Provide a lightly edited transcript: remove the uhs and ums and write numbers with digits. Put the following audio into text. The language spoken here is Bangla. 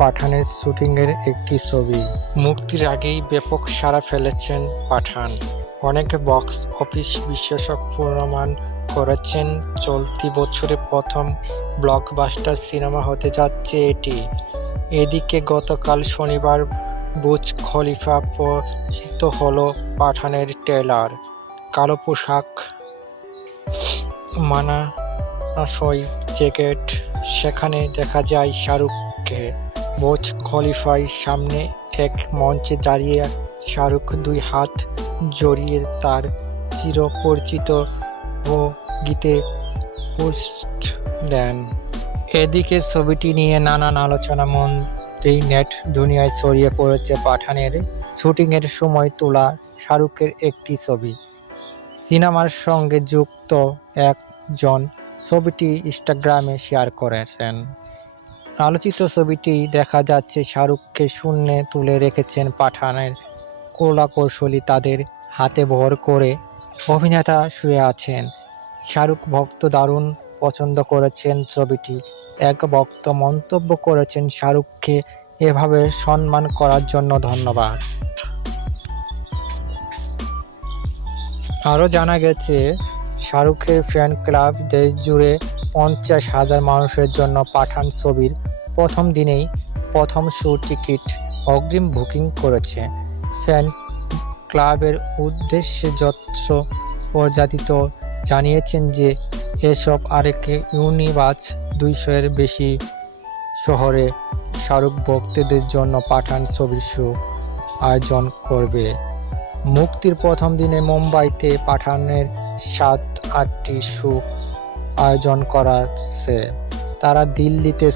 পাঠানের শুটিংয়ের একটি ছবি। মুক্তির আগেই ব্যাপক সাড়া ফেলেছেন পাঠান। অনেকে বক্স অফিস বিশ্লেষক প্রমাণ করেছেন চলতি বছরে প্রথম ব্লকবাস্টার সিনেমা হতে যাচ্ছে এটি। এদিকে গতকাল শনিবার বুর্জ খলিফা প্রকাশিত হলো পাঠানের ট্রেলার। কালো পোশাক, মানানসই জ্যাকেট, সেখানে দেখা যায় শাহরুখকে। বুর্জ খলিফার সামনে এক মঞ্চে দাঁড়িয়ে শাহরুখ দুই হাত জড়িয়ে তার চিরপরিচিত ভঙ্গিতে পোস্ট দেন। এদিকে ছবিটি নিয়ে নানান আলোচনা মধ্যেই নেট দুনিয়ায় ছড়িয়ে পড়েছে পাঠানের শুটিংয়ের সময় তোলা শাহরুখের একটি ছবি। সিনেমার সঙ্গে যুক্ত একজন ছবিটি ইনস্টাগ্রামে শেয়ার করেছেন। আলোচিত ছবিটি দেখা যাচ্ছে শাহরুখকে শূন্যে তুলে রেখেছেন পাঠানের কলাকৌশলী, তাদের হাতে ভর করে অভিনেতা শুয়ে আছেন। শাহরুখ ভক্ত দারুণ পছন্দ করেছেন ছবিটি। এক ভক্ত মন্তব্য করেছেন, শাহরুখকে এভাবে সম্মান করার জন্য ধন্যবাদ। আরও জানা গেছে, শাহরুখের ফ্যান ক্লাব দেশ জুড়ে 50,000 মানুষের জন্য পাঠান ছবির প্রথম দিনেই প্রথম শো টিকিট অগ্রিম বুকিং করেছে। ফ্যান ক্লাবের উদ্দেশ্যে যশ প্রজাতিত জানিয়েছেন যে এসব আরেকে ইউনিভার্স 200-এর বেশি শহরে শাহরুখ ভক্তদের জন্য পাঠান ছবির শো আয়োজন করবে। মুক্তির প্রথম দিনে মুম্বাইতে পাঠানের 7-8টি শো আয়োজন করাছে। তারা দিল্লিতে